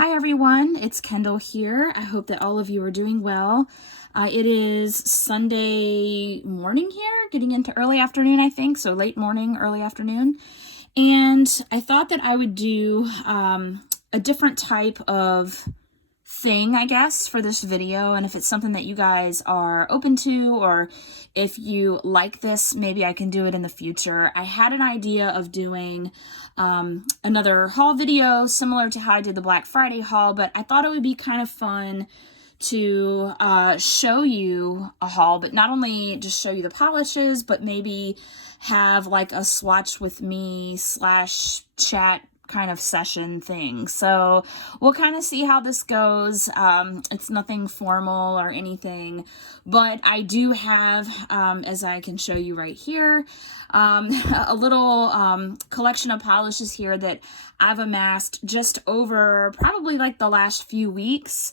Hi everyone, it's Kendall here. I hope that all of you are doing well. It is Sunday morning here, getting into early afternoon, I think, so late morning, early afternoon. And I thought that I would do a different type of thing, I guess, for this video. And if it's something that you guys are open to, or if you like this, maybe I can do it in the future. I had an idea of doing another haul video similar to how I did the Black Friday haul, but I thought it would be kind of fun to show you a haul, but not only just show you the polishes, but maybe have like a swatch with me / chat kind of session thing. So we'll kind of see how this goes. It's nothing formal or anything, but I do have, as I can show you right here, a little collection of polishes here that I've amassed just over probably like the last few weeks,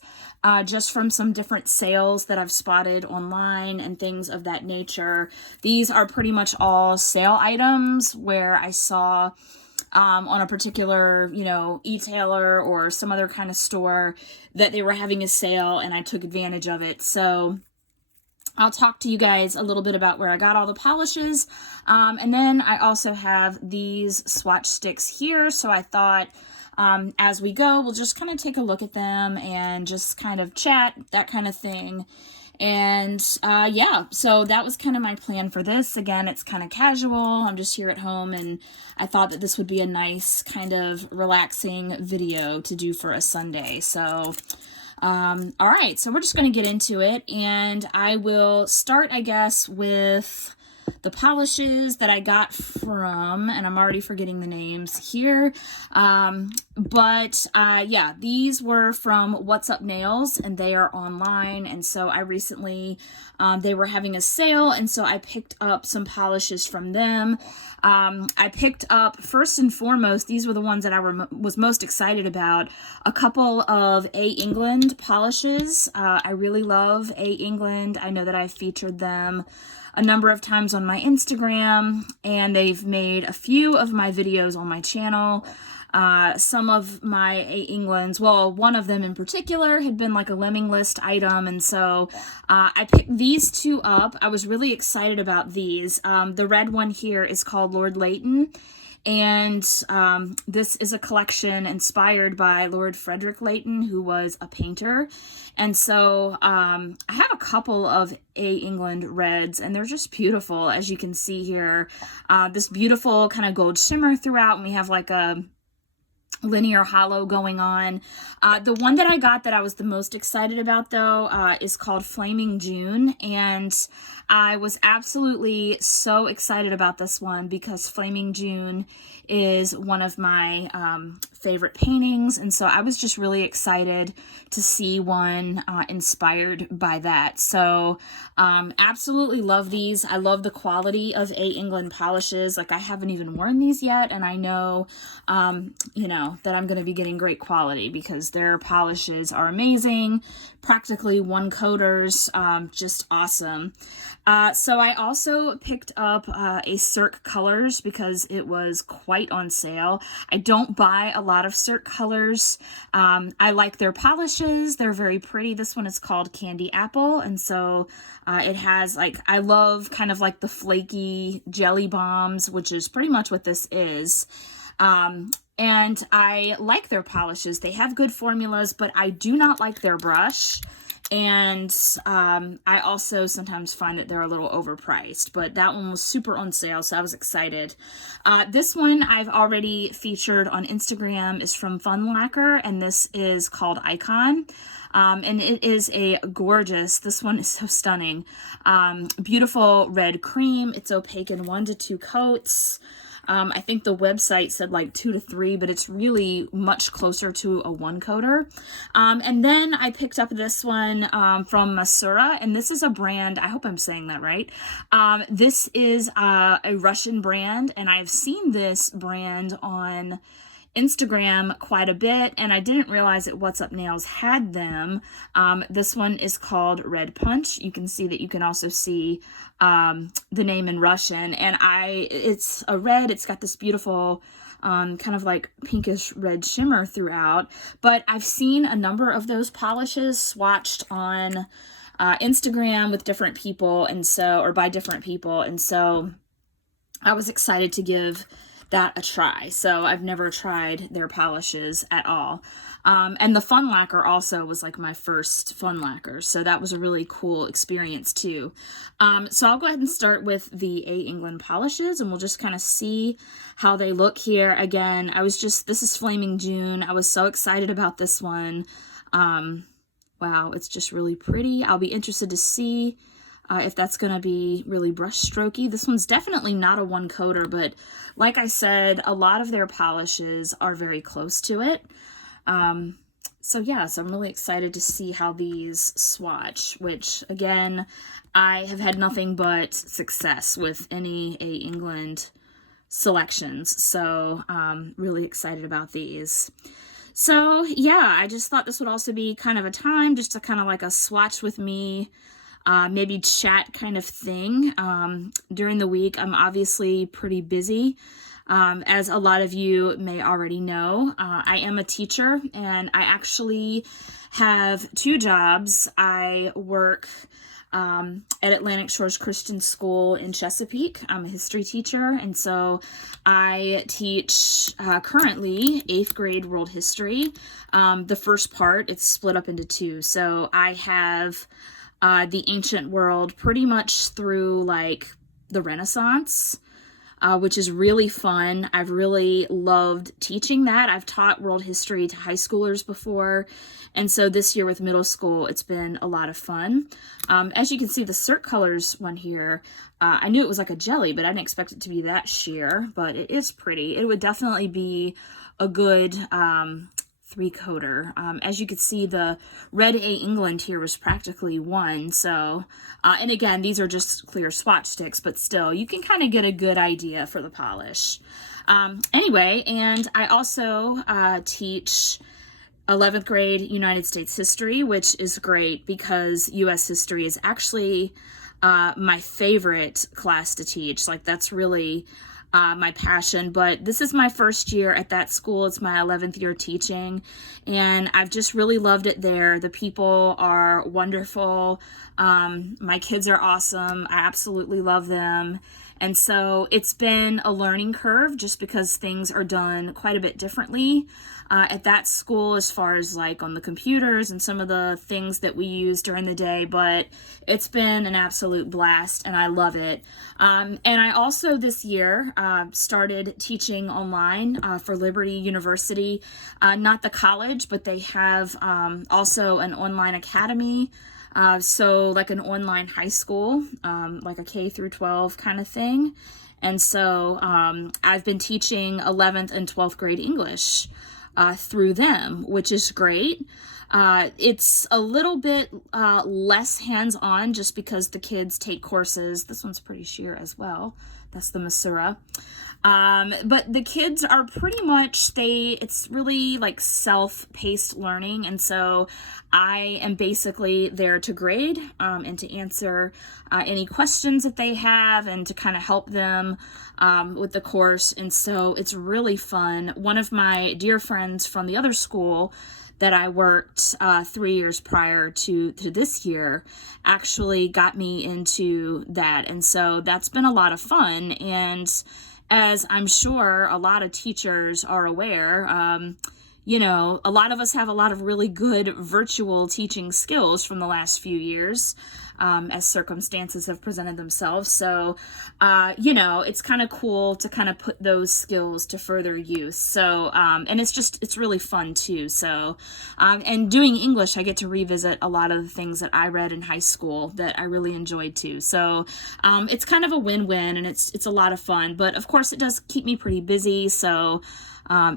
just from some different sales that I've spotted online and things of that nature. These are pretty much all sale items where I saw on a particular, e-tailer or some other kind of store that they were having a sale, and I took advantage of it. So I'll talk to you guys a little bit about where I got all the polishes. And then I also have these swatch sticks here. So I thought as we go, we'll just kind of take a look at them and just kind of chat, that kind of thing. And yeah, so that was kind of my plan for this. Again, it's kind of casual. I'm just here at home, and I thought that this would be a nice kind of relaxing video to do for a Sunday. So all right, so we're just going to get into it, and I will start, I guess, with the polishes that I got from, and I'm already forgetting the names here, but yeah, these were from What's Up Nails, and they are online, and so I recently, they were having a sale, and so I picked up some polishes from them. I picked up, first and foremost, these were the ones that I was most excited about, a couple of A. England polishes. I really love A. England. I know that I've featured them a number of times on my Instagram, and they've made a few of my videos on my channel. Some of my A. Englands, well, one of them in particular had been like a lemming list item, and so I picked these two up. I was really excited about these. The red one here is called Lord Layton, and this is a collection inspired by Lord Frederick Layton, who was a painter. And so I have a couple of A. England reds, and they're just beautiful, as you can see here. This beautiful kind of gold shimmer throughout, and we have like a linear hollow going on. The one that I got that I was the most excited about, though, is called Flaming June, and I was absolutely so excited about this one because Flaming June is one of my favorite paintings, and so I was just really excited to see one inspired by that. So absolutely love these. I love the quality of A. England polishes. Like, I haven't even worn these yet, and I know that I'm going to be getting great quality because their polishes are amazing, practically one coaters, just awesome. So I also picked up a Cirque Colors because it was quite on sale. I don't buy a lot of Cirque Colors. I like their polishes. They're very pretty. This one is called Candy Apple, and so it has, like, I love kind of like the flaky jelly bombs, which is pretty much what this is. And I like their polishes. They have good formulas, but I do not like their brush. And I also sometimes find that they're a little overpriced, but that one was super on sale, so I was excited. This one I've already featured on Instagram is from Fun Lacquer, and this is called Icon. And it is a gorgeous, this one is so stunning, beautiful red cream. It's opaque in 1 to 2 coats. I think the website said like 2 to 3, but it's really much closer to a 1-coater. And then I picked up this one from Masura, and this is a brand, I hope I'm saying that right. This is a Russian brand, and I've seen this brand on Instagram quite a bit, and I didn't realize that What's Up Nails had them. This one is called Red Punch. You can see that you can also see the name in Russian, and it's a red. It's got this beautiful kind of like pinkish red shimmer throughout. But I've seen a number of those polishes swatched on Instagram with different people, and so, or by different people, and so I was excited to give that a try. So I've never tried their polishes at all. And the fun lacquer also was like my first fun lacquer. So that was a really cool experience too. So I'll go ahead and start with the A. England polishes, and we'll just kind of see how they look here. Again, this is Flaming June. I was so excited about this one. Wow, it's just really pretty. I'll be interested to see if that's going to be really brush strokey. This one's definitely not a one coater, but like I said, a lot of their polishes are very close to it. So yeah, so I'm really excited to see how these swatch, which again, I have had nothing but success with any A. England selections. So really excited about these. So yeah, I just thought this would also be kind of a time just to kind of like a swatch with me, maybe chat kind of thing. During the week, I'm obviously pretty busy. As a lot of you may already know, I am a teacher, and I actually have two jobs. I work at Atlantic Shores Christian School in Chesapeake. I'm a history teacher, and so I teach currently 8th grade world history. The first part, it's split up into two. So I have the ancient world pretty much through like the Renaissance, which is really fun. I've really loved teaching that. I've taught world history to high schoolers before, and so this year with middle school, it's been a lot of fun. As you can see, the Cirque Colors one here, I knew it was like a jelly, but I didn't expect it to be that sheer, but it is pretty. It would definitely be a good 3-coater. As you can see, the red A. England here was practically one. So, and again, these are just clear swatch sticks, but still, you can kind of get a good idea for the polish. Anyway, and I also teach 11th grade United States history, which is great because U.S. history is actually my favorite class to teach. Like, that's really my passion, but this is my first year at that school. It's my 11th year teaching, and I've just really loved it there. The people are wonderful. My kids are awesome. I absolutely love them. And so it's been a learning curve just because things are done quite a bit differently at that school as far as like on the computers and some of the things that we use during the day, but it's been an absolute blast and I love it. And I also this year started teaching online for Liberty University, not the college, but they have also an online academy. So like an online high school, like a K through 12 kind of thing. And so I've been teaching 11th and 12th grade English through them, which is great. It's a little bit less hands-on just because the kids take courses. This one's pretty sheer as well. That's the Masura. But the kids are pretty much, it's really like self-paced learning. And so I am basically there to grade and to answer any questions that they have and to kind of help them with the course. And so it's really fun. One of my dear friends from the other school that I worked 3 years prior to this year actually got me into that. And so that's been a lot of fun. And as I'm sure a lot of teachers are aware, you know, a lot of us have a lot of really good virtual teaching skills from the last few years as circumstances have presented themselves. So, you know, it's kind of cool to kind of put those skills to further use. So, and it's really fun too. So, and doing English, I get to revisit a lot of the things that I read in high school that I really enjoyed too. So, it's kind of a win-win and it's a lot of fun, but of course it does keep me pretty busy. So,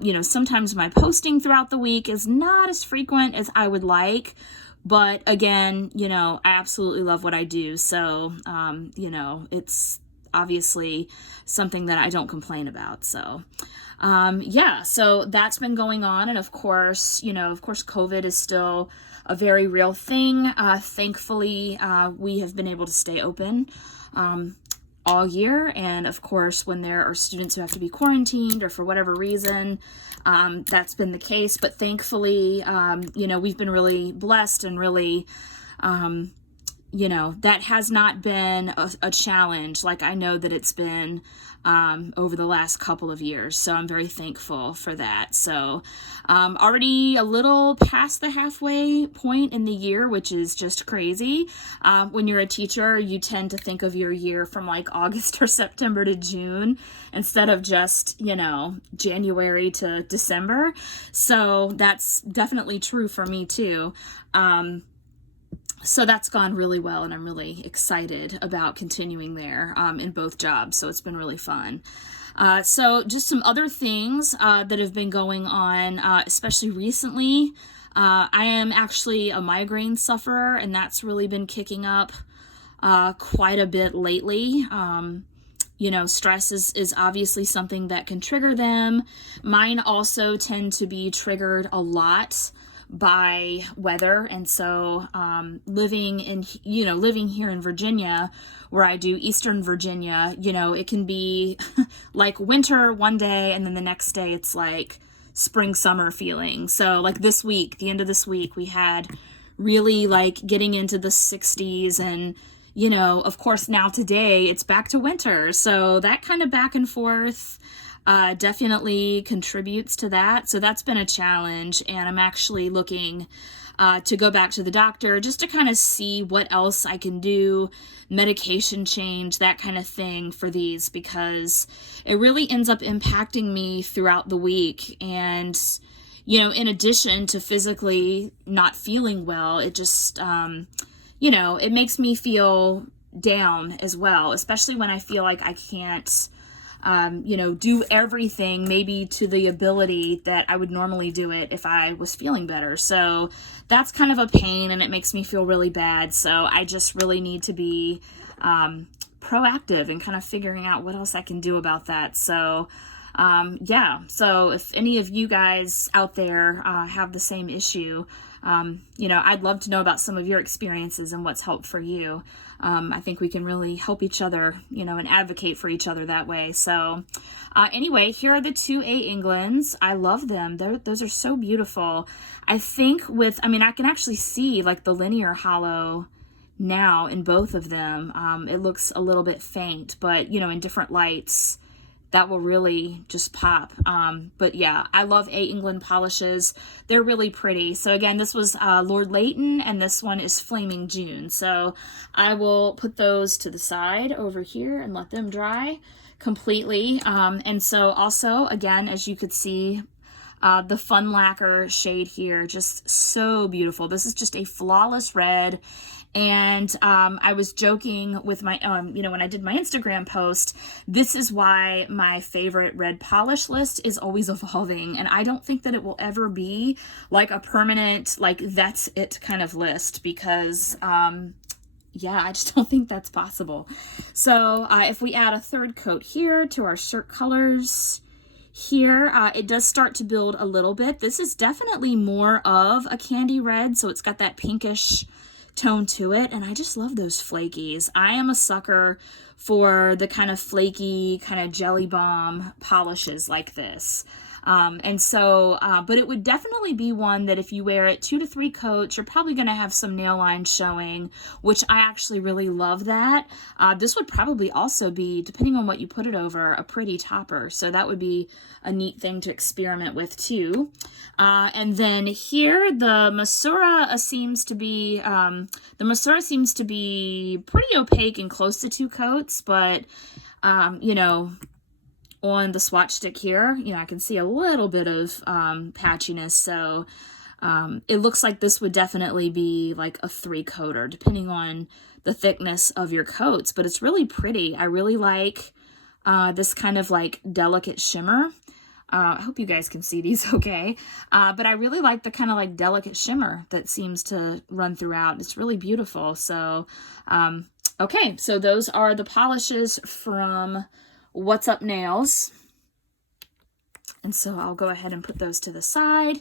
you know, sometimes my posting throughout the week is not as frequent as I would like, but again, you know, I absolutely love what I do. So, you know, it's obviously something that I don't complain about. So, yeah, so that's been going on. And of course, you know, COVID is still a very real thing. Thankfully, we have been able to stay open. all year. And of course, when there are students who have to be quarantined or for whatever reason, that's been the case. But thankfully, you know, we've been really blessed and really, you know, that has not been a challenge like I know that it's been over the last couple of years. So I'm very thankful for that. So already a little past the halfway point in the year, which is just crazy. When you're a teacher, you tend to think of your year from like August or September to June instead of just, you know, January to December. So that's definitely true for me too. So that's gone really well, and I'm really excited about continuing there in both jobs. So it's been really fun. So just some other things that have been going on, especially recently. I am actually a migraine sufferer, and that's really been kicking up quite a bit lately. You know, stress is obviously something that can trigger them. Mine also tend to be triggered a lot by weather. And so living here in Virginia, where I do Eastern Virginia, you know, it can be like winter one day and then the next day it's like spring summer feeling. So like this week, the end of this week, we had really like getting into the 60s, and you know, of course now today it's back to winter. So that kind of back and forth definitely contributes to that. So that's been a challenge, and I'm actually looking to go back to the doctor just to kind of see what else I can do, medication change, that kind of thing for these, because it really ends up impacting me throughout the week. And, you know, in addition to physically not feeling well, it just, you know, it makes me feel down as well, especially when I feel like I can't you know, do everything maybe to the ability that I would normally do it if I was feeling better. So that's kind of a pain, and it makes me feel really bad. So I just really need to be proactive and kind of figuring out what else I can do about that. So yeah, so if any of you guys out there have the same issue, you know, I'd love to know about some of your experiences and what's helped for you. I think we can really help each other, you know, and advocate for each other that way. So anyway, here are the two A Englands. I love them. Those are so beautiful. I think I can actually see like the linear hollow now in both of them. It looks a little bit faint, but you know, in different lights, that will really just pop. But yeah, I love A England polishes. They're really pretty. So again, this was Lord Layton, and this one is Flaming June. So I will put those to the side over here and let them dry completely. And so also, again, as you could see, the Fun Lacquer shade here, just so beautiful. This is just a flawless red. And I was joking with my, you know, when I did my Instagram post, this is why my favorite red polish list is always evolving. And I don't think that it will ever be like a permanent, like that's it kind of list, because yeah, I just don't think that's possible. So if we add a third coat here to our Cirque Colors, here, it does start to build a little bit. This is definitely more of a candy red, so it's got that pinkish tone to it, and I just love those flakies. I am a sucker for the kind of flaky, kind of jelly bomb polishes like this. And so, but it would definitely be one that if you wear it 2 to 3 coats, you're probably going to have some nail lines showing, which I actually really love that. This would probably also be, depending on what you put it over, a pretty topper. So that would be a neat thing to experiment with too. And then here, the Masura seems to be, pretty opaque and close to 2 coats, but, you know, on the swatch stick here, you know, I can see a little bit of patchiness. So it looks like this would definitely be like a 3-coater, depending on the thickness of your coats. But it's really pretty. I really like this kind of like delicate shimmer. I hope you guys can see these okay. But I really like the kind of like delicate shimmer that seems to run throughout. It's really beautiful. So, okay, so those are the polishes from What's Up Nails. And so I'll go ahead and put those to the side.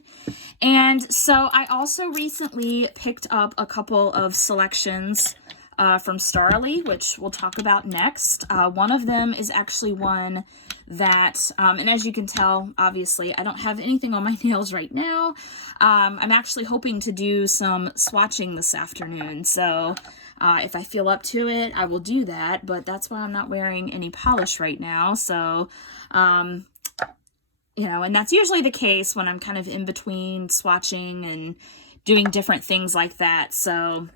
And so I also recently picked up a couple of selections from Starly, which we'll talk about next. One of them is actually one that, and as you can tell, obviously, I don't have anything on my nails right now. I'm actually hoping to do some swatching this afternoon, so if I feel up to it, I will do that, but that's why I'm not wearing any polish right now, so, you know, and that's usually the case when I'm kind of in between swatching and doing different things like that, so...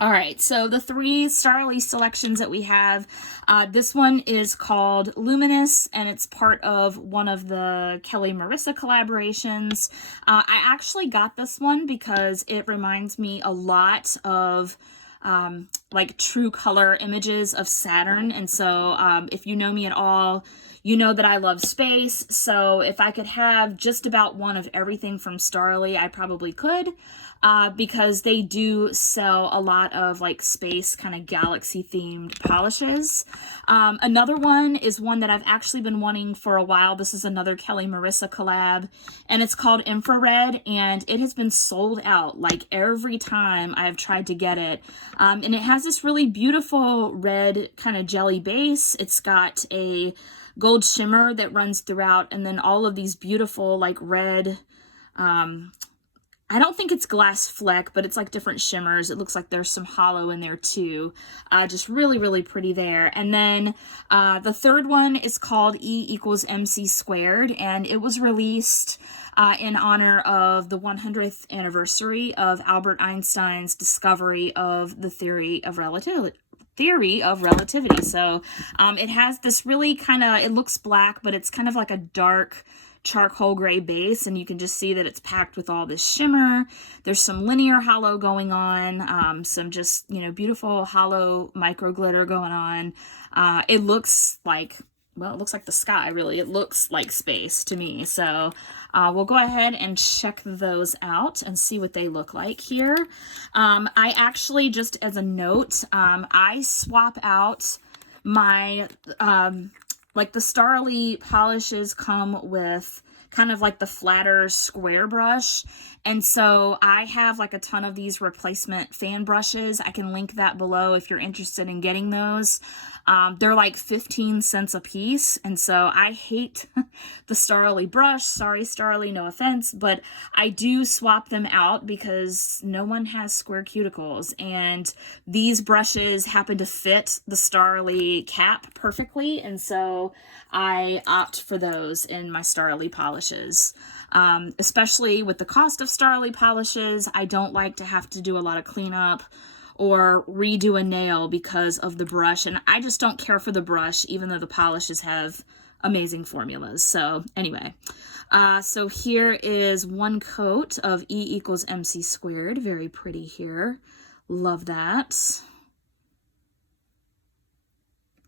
All right, so the 3 Starly selections that we have, this one is called Luminous, and it's part of one of the Kelly Marissa collaborations. I actually got this one because it reminds me a lot of like true color images of Saturn, and so if you know me at all, you know that I love space, so if I could have just about one of everything from Starly, I probably could. Because they do sell a lot of like space kind of galaxy themed polishes. Another one is one that I've actually been wanting for a while. This is another Kelly Marissa collab, and it's called Infrared, and it has been sold out like every time I've tried to get it. And it has this really beautiful red kind of jelly base. It's got a gold shimmer that runs throughout, and then all of these beautiful like red, I don't think it's glass fleck, but it's like different shimmers. It looks like there's some hollow in there too. Just really, really pretty there. And then the third one is called E=mc², and it was released in honor of the 100th anniversary of Albert Einstein's discovery of the theory of relativity. So it has this really kind of, it looks black, but it's kind of like a dark charcoal gray base, and you can just see that it's packed with all this shimmer. There's some linear hollow going on, some just, you know, beautiful hollow micro glitter going on. It looks like, well, it looks like the sky, really. It looks like space to me. So we'll go ahead and check those out and see what they look like here. I actually, just as a note, I swap out my, like the Starly polishes come with kind of like the flatter square brush. And so I have like a ton of these replacement fan brushes. I can link that below if you're interested in getting those. They're like 15 cents a piece. And so I hate the Starly brush. Sorry, Starly, no offense, but I do swap them out because no one has square cuticles. And these brushes happen to fit the Starly cap perfectly. And so I opt for those in my Starly polishes. Especially with the cost of Starly polishes, I don't like to have to do a lot of cleanup or redo a nail because of the brush, and I just don't care for the brush, even though the polishes have amazing formulas. So anyway, so here is one coat of E=mc². Very pretty here. Love that.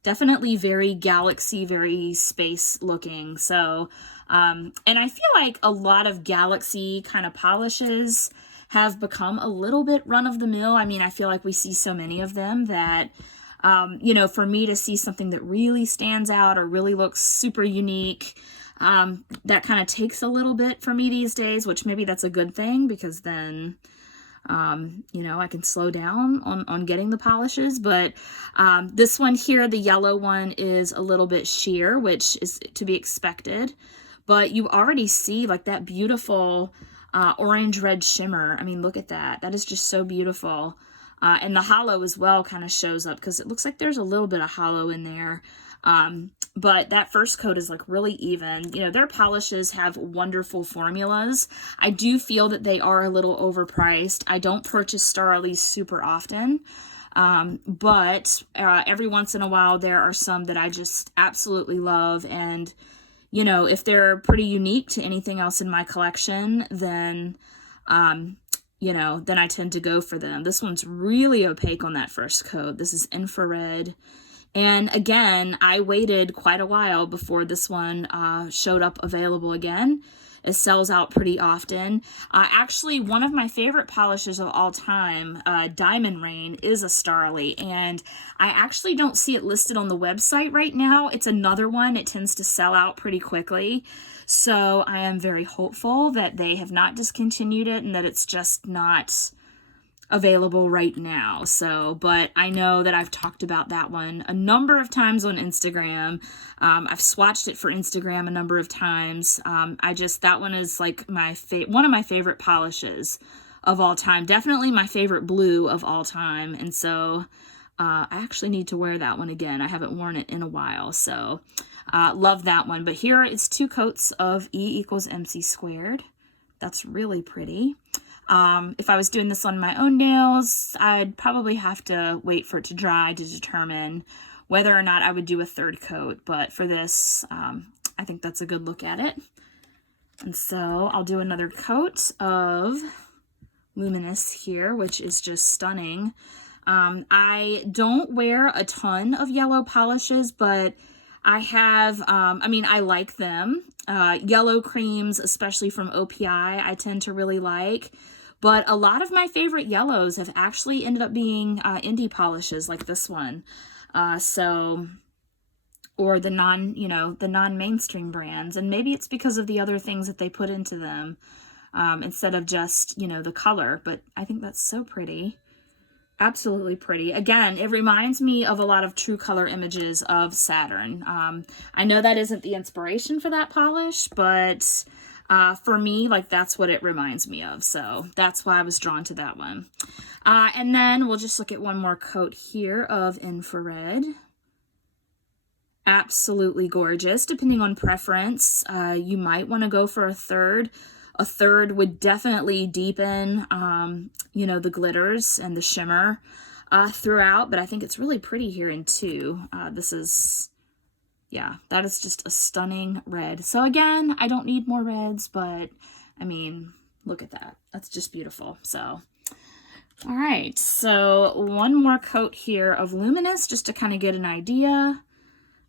Definitely very galaxy, very space looking. So, and I feel like a lot of galaxy kind of polishes have become a little bit run-of-the-mill. I mean, I feel like we see so many of them that, you know, for me to see something that really stands out or really looks super unique, that kind of takes a little bit for me these days, which maybe that's a good thing because then, you know, I can slow down on getting the polishes. But this one here, the yellow one, is a little bit sheer, which is to be expected. But you already see like that beautiful orange red shimmer. I mean, look at that. That is just so beautiful. And the hollow as well kind of shows up because it looks like there's a little bit of hollow in there. But that first coat is like really even. You know, their polishes have wonderful formulas. I do feel that they are a little overpriced. I don't purchase Starly super often. But every once in a while there are some that I just absolutely love, and you know, if they're pretty unique to anything else in my collection, then, you know, then I tend to go for them. This one's really opaque on that first coat. This is infrared. And again, I waited quite a while before this one showed up available again. It sells out pretty often. Actually, one of my favorite polishes of all time, Diamond Rain, is a Starly, and I actually don't see it listed on the website right now. It's another one. It tends to sell out pretty quickly. So I am very hopeful that they have not discontinued it and that it's just not available right now. So, but I know that I've talked about that one a number of times on Instagram. I've swatched it for Instagram a number of times. That one is like one of my favorite polishes of all time. Definitely my favorite blue of all time. And so I actually need to wear that one again. I haven't worn it in a while. So love that one. But here is 2 coats of E = MC squared. That's really pretty. If I was doing this on my own nails, I'd probably have to wait for it to dry to determine whether or not I would do a 3rd coat. But for this, I think that's a good look at it. And so I'll do another coat of Luminous here, which is just stunning. I don't wear a ton of yellow polishes, but I have, I like them. Yellow creams, especially from OPI, I tend to really like. But a lot of my favorite yellows have actually ended up being indie polishes like this one. Or the non-mainstream brands. And maybe it's because of the other things that they put into them instead of just, the color. But I think that's so pretty. Absolutely pretty. Again, it reminds me of a lot of True Color images of Saturn. I know that isn't the inspiration for that polish, but for me, that's what it reminds me of. So that's why I was drawn to that one. And then we'll just look at one more coat here of Infrared. Absolutely gorgeous. Depending on preference, you might want to go for a 3rd. A 3rd would definitely deepen, the glitters and the shimmer throughout, but I think it's really pretty here in 2. That is just a stunning red. So again, I don't need more reds, but look at that. That's just beautiful. So, all right. So one more coat here of Luminous just to kind of get an idea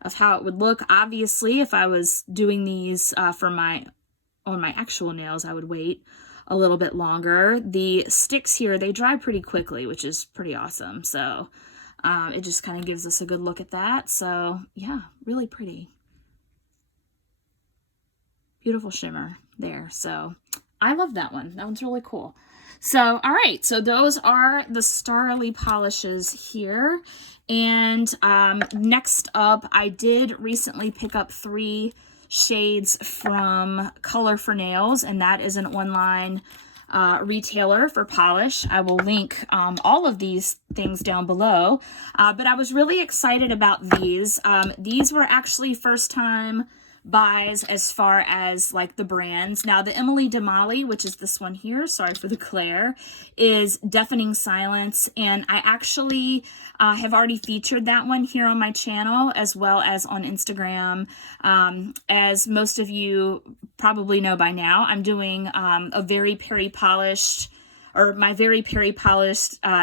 of how it would look. Obviously, if I was doing these on my actual nails, I would wait a little bit longer. The sticks here, they dry pretty quickly, which is pretty awesome. So it just kind of gives us a good look at that. So yeah, really pretty. Beautiful shimmer there. So I love that one. That one's really cool. So, all right. So those are the Starly polishes here. And next up, I did recently pick up 3 shades from Color for Nails, and that is an online retailer for polish. I will link all of these things down below, but I was really excited about these. These were actually first time buys as far as the brands. Now the Emily Damali, which is this one here, sorry for the glare, is Deafening Silence, and I actually have already featured that one here on my channel as well as on Instagram. As most of you probably know by now, I'm doing my Very Peri Polished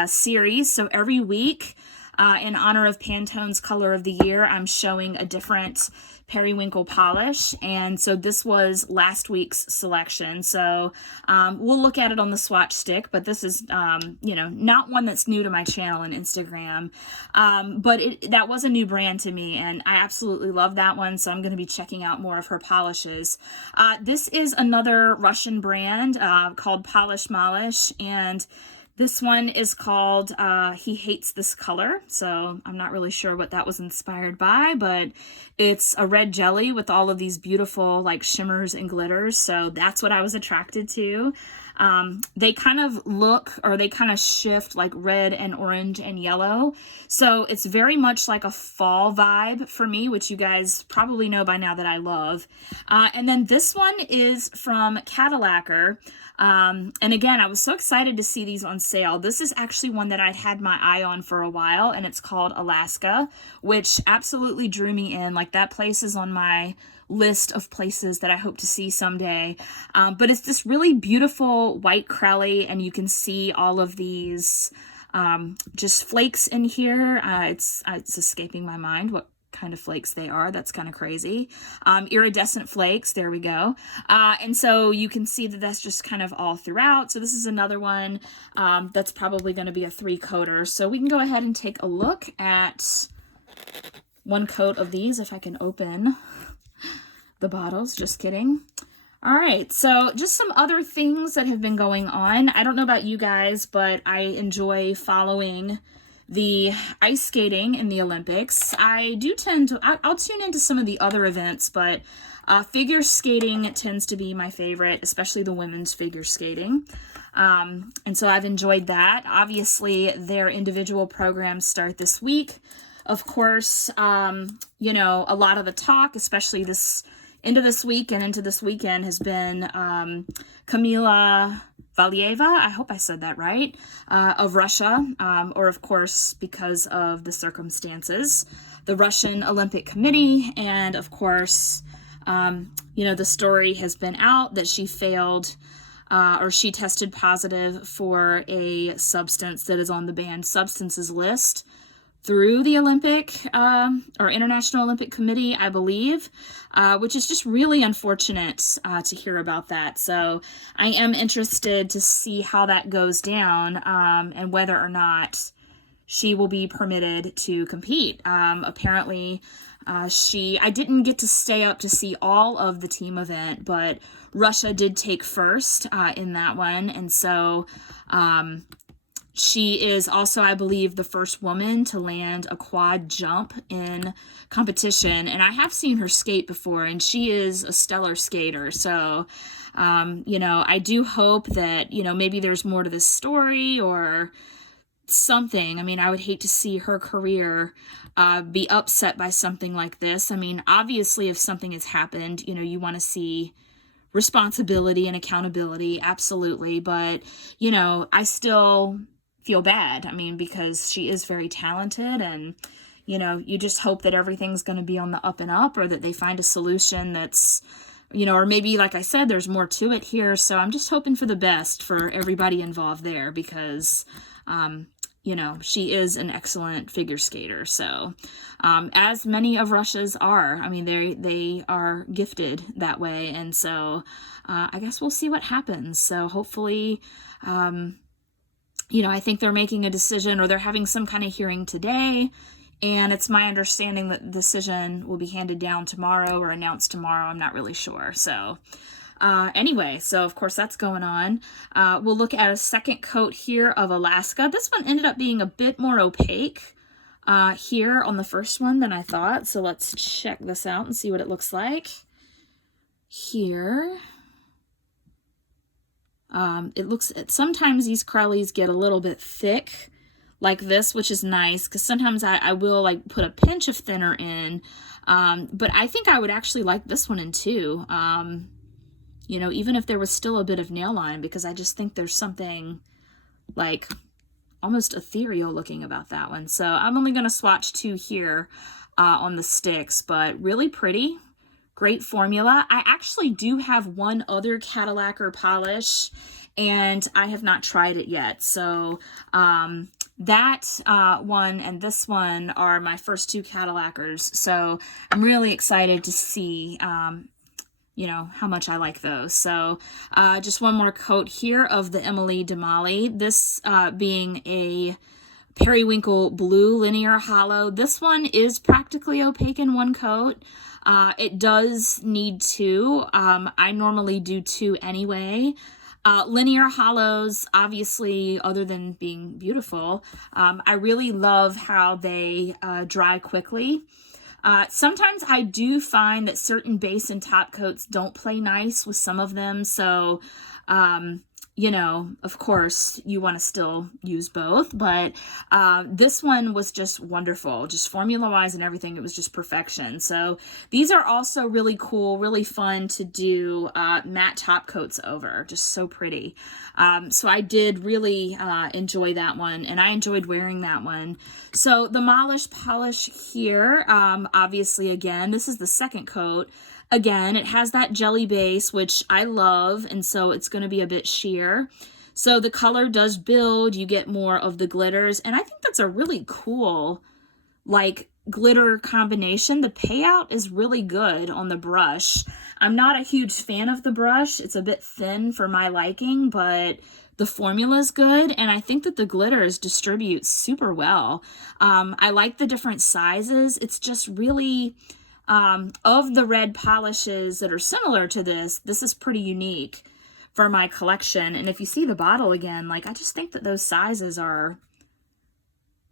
series. So every week, in honor of Pantone's Color of the Year, I'm showing a different Periwinkle polish, and so this was last week's selection. So we'll look at it on the swatch stick, but this is not one that's new to my channel and Instagram, but that was a new brand to me, and I absolutely love that one, so I'm going to be checking out more of her polishes. This is another Russian brand called Maulish, and this one is called He Hates This Color, so I'm not really sure what that was inspired by, but it's a red jelly with all of these beautiful shimmers and glitters, so that's what I was attracted to. They kind of shift red and orange and yellow, so it's very much like a fall vibe for me, which you guys probably know by now that I love. And then this one is from Cadillacquer. And again, I was so excited to see these on sale. This is actually one that I'd had my eye on for a while, and it's called Alaska, which absolutely drew me in. That place is on my list of places that I hope to see someday. But it's this really beautiful white crowley, and you can see all of these just flakes in here. It's escaping my mind what kind of flakes they are. That's kind of crazy. Iridescent flakes, there we go. And so you can see that that's just kind of all throughout. So this is another one that's probably going to be a 3-coater. So we can go ahead and take a look at one coat of these if I can open the bottles. Just kidding. All right, so just some other things that have been going on. I don't know about you guys, but I enjoy following the ice skating in the Olympics. I do tend to, I'll tune into some of the other events, but figure skating tends to be my favorite, especially the women's figure skating. And so I've enjoyed that. Obviously, their individual programs start this week. Of course, you know, a lot of the talk, especially this into this week and into this weekend, has been Kamila Valieva, I hope I said that right, of Russia, or of course, because of the circumstances, the Russian Olympic Committee, and of course, you know, the story has been out that she failed or she tested positive for a substance that is on the banned substances list through the Olympic or International Olympic Committee, I believe, which is just really unfortunate to hear about that. So I am interested to see how that goes down and whether or not she will be permitted to compete. Apparently, I didn't get to stay up to see all of the team event, but Russia did take first in that one. And so she is also, I believe, the first woman to land a quad jump in competition. And I have seen her skate before, and she is a stellar skater. So, you know, I do hope that, you know, maybe there's more to this story or something. I mean, I would hate to see her career be upset by something like this. I mean, obviously, if something has happened, you know, you want to see responsibility and accountability, absolutely. But, you know, I still feel bad. I mean, because she is very talented, and, you know, you just hope that everything's going to be on the up and up, or that they find a solution that's, you know, or maybe, like I said, there's more to it here. So I'm just hoping for the best for everybody involved there, because, you know, she is an excellent figure skater. So, as many of Russia's are, I mean, they are gifted that way. And so, I guess we'll see what happens. So hopefully, you know, I think they're making a decision, or they're having some kind of hearing today. And it's my understanding that the decision will be handed down tomorrow or announced tomorrow. I'm not really sure. So, anyway, so of course that's going on. We'll look at a second coat here of Alaska. This one ended up being a bit more opaque here on the first one than I thought. So let's check this out and see what it looks like here. Sometimes these Crowleys get a little bit thick like this, which is nice, because sometimes I will like put a pinch of thinner in, but I think I would actually like this one in too, you know, even if there was still a bit of nail line, because I just think there's something like almost ethereal looking about that one. So I'm only going to swatch 2 here on the sticks, but really pretty. Great formula. I actually do have one other Cadillacer polish, and I have not tried it yet. So that one and this one are my first 2 Cadillacers. So I'm really excited to see, you know, how much I like those. So just one more coat here of the Emily Damali. This being a Periwinkle Blue Linear Hollow. This one is practically opaque in one coat. It does need 2. I normally do 2 anyway. Linear hollows, obviously, other than being beautiful, I really love how they dry quickly. Sometimes I do find that certain base and top coats don't play nice with some of them. So, you know, of course, you want to still use both, but this one was just wonderful, just formula-wise and everything. It was just perfection. So these are also really cool, really fun to do matte top coats over, just so pretty. So I did really enjoy that one, and I enjoyed wearing that one. So the Maulish Polish here, obviously, again, this is the second coat. Again, it has that jelly base, which I love, and so it's going to be a bit sheer. So the color does build, you get more of the glitters, and I think that's a really cool, like, glitter combination. The payout is really good on the brush. I'm not a huge fan of the brush. It's a bit thin for my liking, but the formula is good, and I think that the glitters distribute super well. I like the different sizes. It's just really... of the red polishes that are similar to this, this is pretty unique for my collection. And if you see the bottle again, like, I just think that those sizes are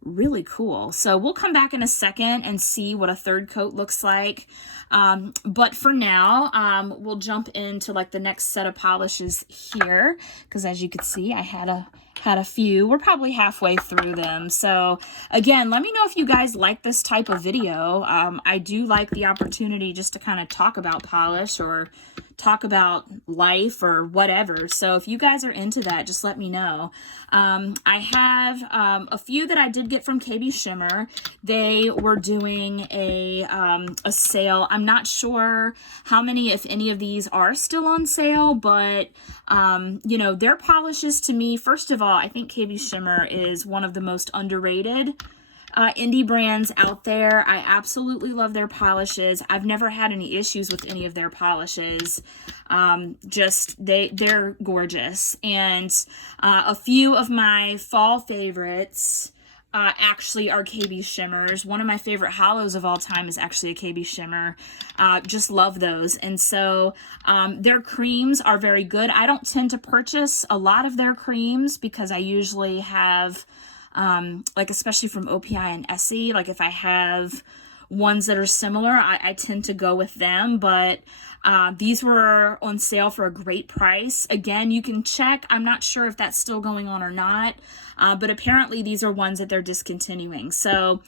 really cool. So we'll come back in a second and see what a third coat looks like. But for now, we'll jump into like the next set of polishes here, because as you can see, I had a few. We're probably halfway through them. So again, let me know if you guys like this type of video. I do like the opportunity just to kind of talk about polish or talk about life or whatever. So if you guys are into that, just let me know. I have a few that I did get from KB Shimmer. They were doing a sale. I'm not sure how many, if any of these are still on sale, but you know, their polishes to me, first of all, I think KB Shimmer is one of the most underrated indie brands out there. I absolutely love their polishes. I've never had any issues with any of their polishes. Just they're gorgeous. And a few of my fall favorites actually are KB Shimmers. One of my favorite hollows of all time is actually a KB Shimmer. Just love those. And so their creams are very good. I don't tend to purchase a lot of their creams because I usually have like, especially from OPI and Essie, like if I have ones that are similar, I tend to go with them. But these were on sale for a great price. Again, you can check. I'm not sure if that's still going on or not, but apparently these are ones that they're discontinuing. So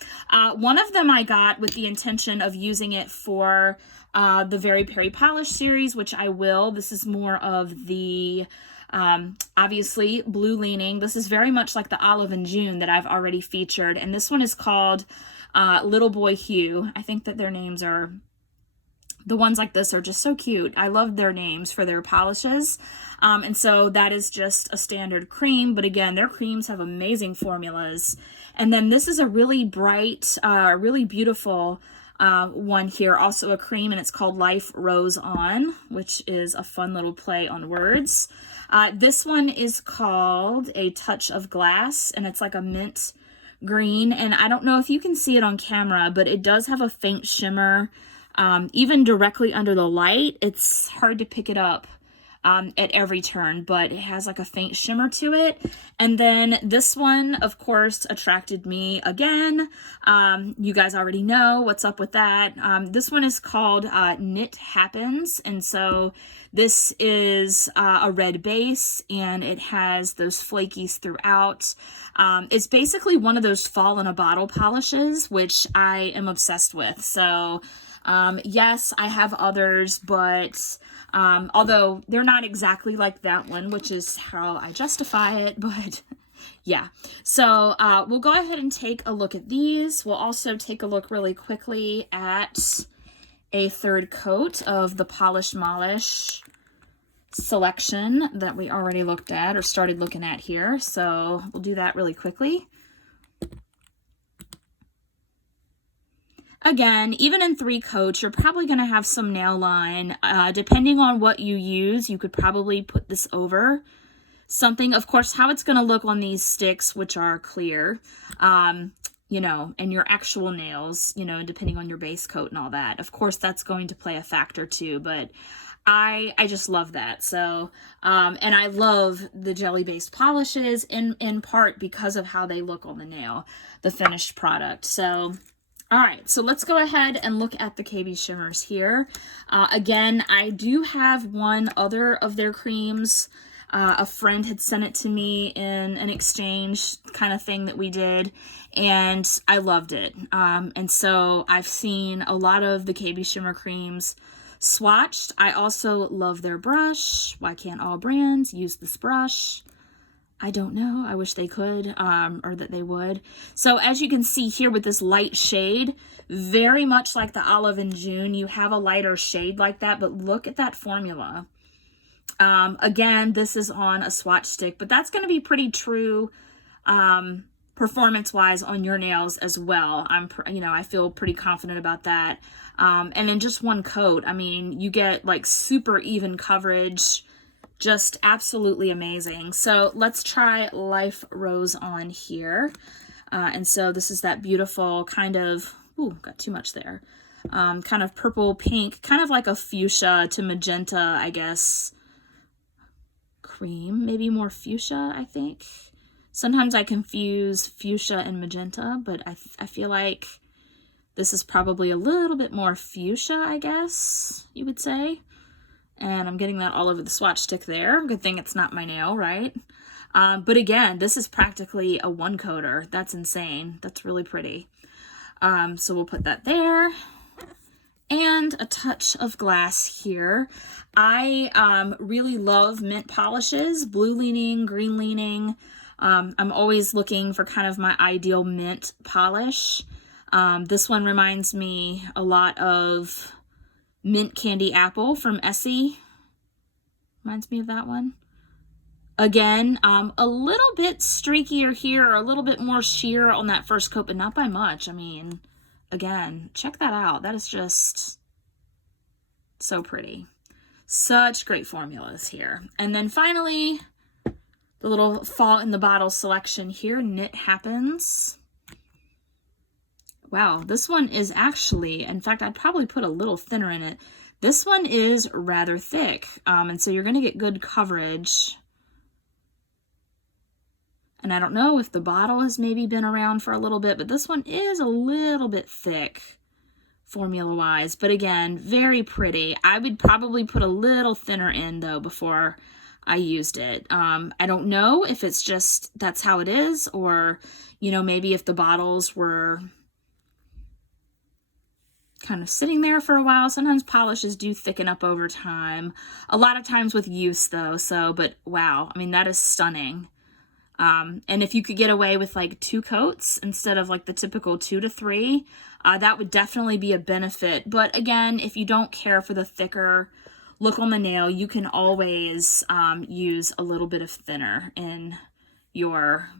one of them I got with the intention of using it for the Very Perry Polish series, which I will. This is more of the obviously blue leaning. This is very much like the Olive and June that I've already featured. And this one is called Little Boy Hue. I think that their names are, the ones like this are just so cute. I love their names for their polishes. And so that is just a standard cream. But again, their creams have amazing formulas. And then this is a really bright, really beautiful one here, also a cream, and it's called Life Rose On, which is a fun little play on words. This one is called A Touch of Glass, and it's like a mint green, and I don't know if you can see it on camera, but it does have a faint shimmer. Even directly under the light, it's hard to pick it up at every turn, but it has like a faint shimmer to it. And then this one, of course, attracted me again. You guys already know what's up with that. This one is called Knit Happens, and so this is a red base, and it has those flakies throughout. It's basically one of those fall in a bottle polishes, which I am obsessed with. So yes, I have others, but although they're not exactly like that one, which is how I justify it, but yeah. So we'll go ahead and take a look at these. We'll also take a look really quickly at a third coat of the Polished Maulish selection that we already looked at or started looking at here. So we'll do that really quickly. Again, even in 3 coats, you're probably going to have some nail line. Depending on what you use, you could probably put this over something. Of course, how it's going to look on these sticks, which are clear, you know, and your actual nails, you know, depending on your base coat and all that. Of course, that's going to play a factor too, but I just love that. So, and I love the jelly-based polishes in part because of how they look on the nail, the finished product. So, all right, so let's go ahead and look at the KB Shimmers here. Again, I do have one other of their creams. A friend had sent it to me in an exchange kind of thing that we did, and I loved it. And so I've seen a lot of the KB Shimmer creams swatched. I also love their brush. Why can't all brands use this brush? I don't know. I wish they could, or that they would. So as you can see here with this light shade, very much like the Olive and June, you have a lighter shade like that, but look at that formula. Again, this is on a swatch stick, but that's going to be pretty true performance-wise on your nails as well. I feel pretty confident about that. And in just one coat, I mean, you get like super even coverage. Just absolutely amazing. So let's try Life Rose on here. And so this is that beautiful kind of, ooh, got too much there. kind of purple pink, kind of like a fuchsia to magenta, I guess, cream, maybe more fuchsia, I think. Sometimes I confuse fuchsia and magenta, but I feel like this is probably a little bit more fuchsia, I guess you would say. And I'm getting that all over the swatch stick there. Good thing it's not my nail, right? But again, this is practically a one coater. That's insane. That's really pretty. So we'll put that there. And a touch of glass here. I really love mint polishes, blue leaning, green leaning. I'm always looking for kind of my ideal mint polish. This one reminds me a lot of Mint Candy Apple from Essie. Reminds me of that one. Again, a little bit streakier here, or a little bit more sheer on that first coat, but not by much. I mean, again, check that out. That is just so pretty. Such great formulas here. And then finally, the little fall in the bottle selection here, Knit Happens. Wow, this one is actually, in fact, I'd probably put a little thinner in it. This one is rather thick, and so you're going to get good coverage. And I don't know if the bottle has maybe been around for a little bit, but this one is a little bit thick formula-wise. But again, very pretty. I would probably put a little thinner in, though, before I used it. I don't know if it's just that's how it is, or, you know, maybe if the bottles were kind of sitting there for a while. Sometimes polishes do thicken up over time. A lot of times with use, though. So, but wow, I mean, that is stunning. And if you could get away with like 2 coats instead of like the typical 2 to 3, that would definitely be a benefit. But again, if you don't care for the thicker look on the nail, you can always use a little bit of thinner in your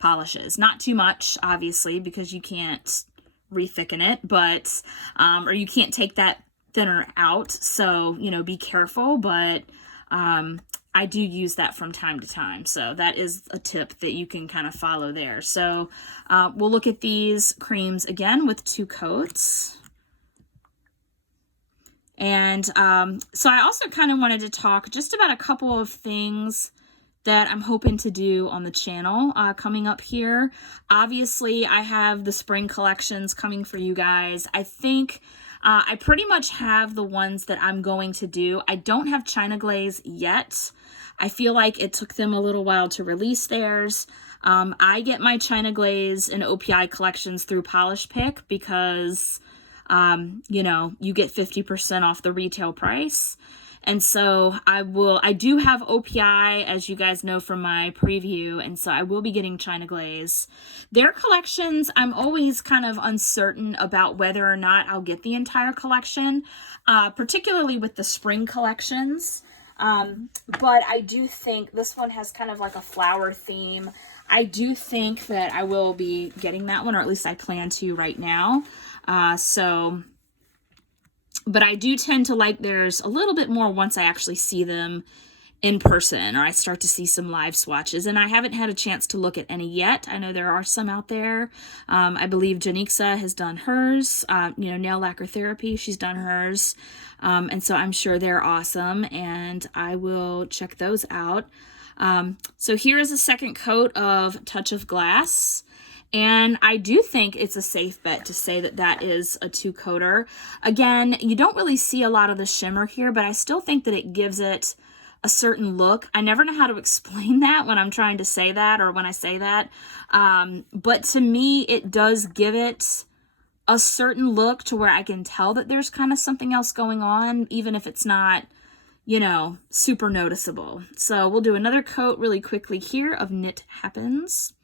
polishes. Not too much, obviously, because you can't re-thicken it, but or you can't take that thinner out, so you know, be careful. But I do use that from time to time, so that is a tip that you can kind of follow there. So we'll look at these creams again with 2 coats. And so I also kind of wanted to talk just about a couple of things that I'm hoping to do on the channel coming up here. Obviously, I have the spring collections coming for you guys. I think I pretty much have the ones that I'm going to do. I don't have China Glaze yet. I feel like it took them a little while to release theirs. I get my China Glaze and OPI collections through Polish Pick because, you know, you get 50% off the retail price. And so I do have OPI, as you guys know from my preview, and so I will be getting China Glaze. Their collections, I'm always kind of uncertain about whether or not I'll get the entire collection, particularly with the spring collections. But I do think this one has kind of like a flower theme. I do think that I will be getting that one, or at least I plan to right now. But I do tend to like theirs a little bit more once I actually see them in person, or I start to see some live swatches. And I haven't had a chance to look at any yet. I know there are some out there. I believe Janixa has done hers, you know, Nail Lacquer Therapy, she's done hers. And so I'm sure they're awesome, and I will check those out. So here is a second coat of Touch of Glass. And I do think it's a safe bet to say that that is a 2-coater. Again, you don't really see a lot of the shimmer here, but I still think that it gives it a certain look. I never know how to explain that when I'm trying to say that, or when I say that. But to me, it does give it a certain look to where I can tell that there's kind of something else going on, even if it's not, you know, super noticeable. So we'll do another coat really quickly here of Knit Happens.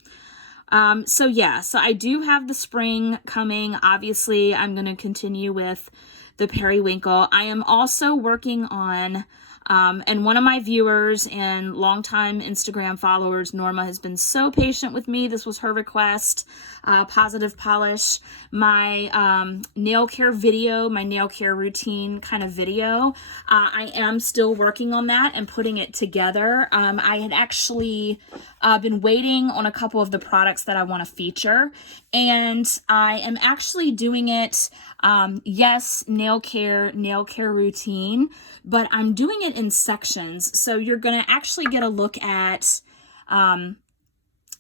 So yeah, so I do have the spring coming. Obviously, I'm going to continue with the Periwinkle. I am also working on, and one of my viewers and longtime Instagram followers, Norma, has been so patient with me. This was her request, Positive Polish, my nail care video, my nail care routine kind of video. I am still working on that and putting it together. I had actually I've been waiting on a couple of the products that I want to feature, and I am actually doing it, yes, nail care routine, but I'm doing it in sections. So you're going to actually get a look at,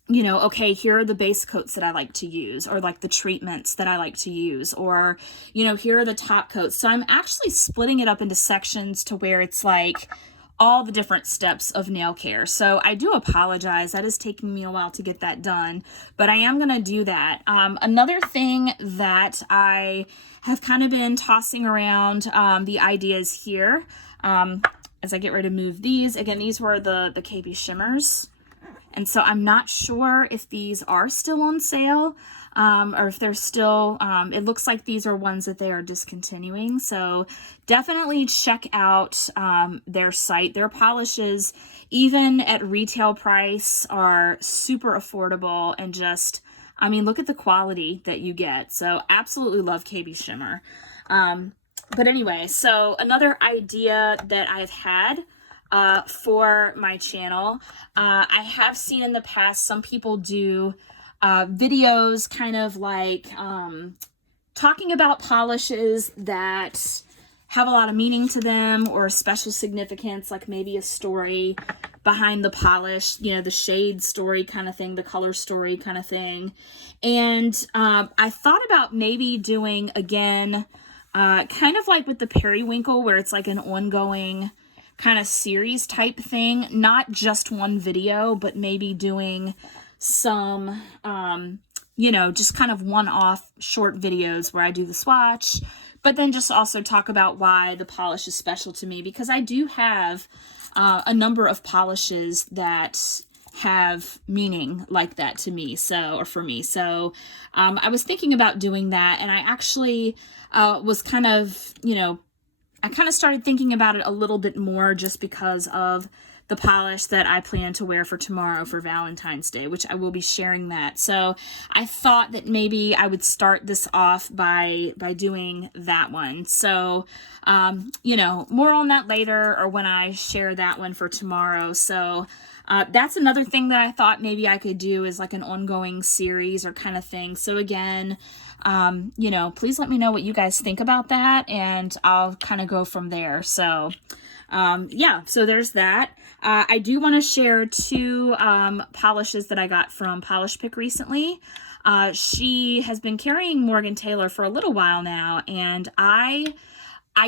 you know, okay, here are the base coats that I like to use, or like the treatments that I like to use, or, you know, here are the top coats. So I'm actually splitting it up into sections to where it's like all the different steps of nail care. So I do apologize. That is taking me a while to get that done, but I am going to do that. Another thing that I have kind of been tossing around, the ideas here, as I get ready to move these. Again, these were the KB Shimmers. And so I'm not sure if these are still on sale, or if they're still, it looks like these are ones that they are discontinuing. So definitely check out their site. Their polishes, even at retail price, are super affordable, and just, I mean, look at the quality that you get. So absolutely love KB Shimmer. But anyway, so another idea that I've had for my channel, I have seen in the past some people do videos kind of like talking about polishes that have a lot of meaning to them, or special significance, like maybe a story behind the polish, you know, the shade story kind of thing, the color story kind of thing. And I thought about maybe doing, again, kind of like with the Periwinkle, where it's like an ongoing kind of series type thing, not just one video, but maybe doing some, you know, just kind of one-off short videos where I do the swatch, but then just also talk about why the polish is special to me, because I do have a number of polishes that have meaning like that to me, so, or for me. So I was thinking about doing that, and I actually was kind of, you know, I kind of started thinking about it a little bit more just because of the polish that I plan to wear for tomorrow for Valentine's Day, which I will be sharing that. So I thought that maybe I would start this off by doing that one. So, you know, more on that later, or when I share that one for tomorrow. So that's another thing that I thought maybe I could do, is like an ongoing series or kind of thing. So again, you know, please let me know what you guys think about that, and I'll kind of go from there. So, yeah, so there's that. I do want to share two polishes that I got from Polish Pick recently. She has been carrying Morgan Taylor for a little while now, and I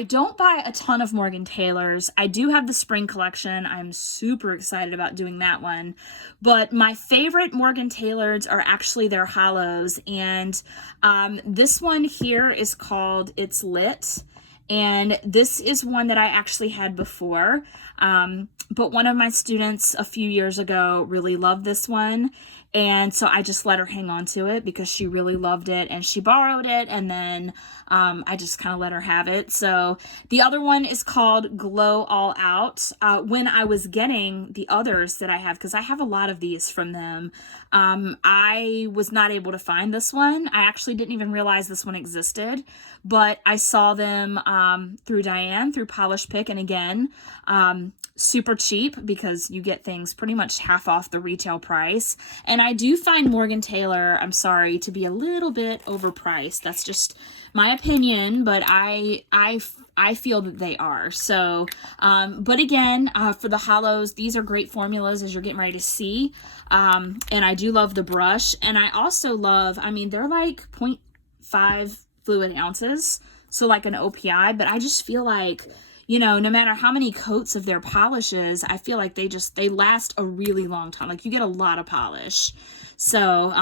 don't buy a ton of Morgan Taylors. I do have the spring collection. I'm super excited about doing that one. But my favorite Morgan Taylors are actually their hollows. And this one here is called It's Lit. And this is one that I actually had before. But one of my students a few years ago really loved this one. And so I just let her hang on to it because she really loved it, and she borrowed it, and then I just kind of let her have it. So the other one is called Glow All Out. When I was getting the others that I have, because I have a lot of these from them, I was not able to find this one. I actually didn't even realize this one existed, but I saw them through Diane, through Polish Pick, and again, super cheap because you get things pretty much half off the retail price. And I do find Morgan Taylor, I'm sorry, to be a little bit overpriced. That's just my opinion, but I feel that they are. So, but again, for the hollows, these are great formulas, as you're getting ready to see. And I do love the brush. And I also love, I mean, they're like 0.5 fluid ounces, so like an OPI, but I just feel like, you know, no matter how many coats of their polishes, I feel like they last a really long time. Like, you get a lot of polish. So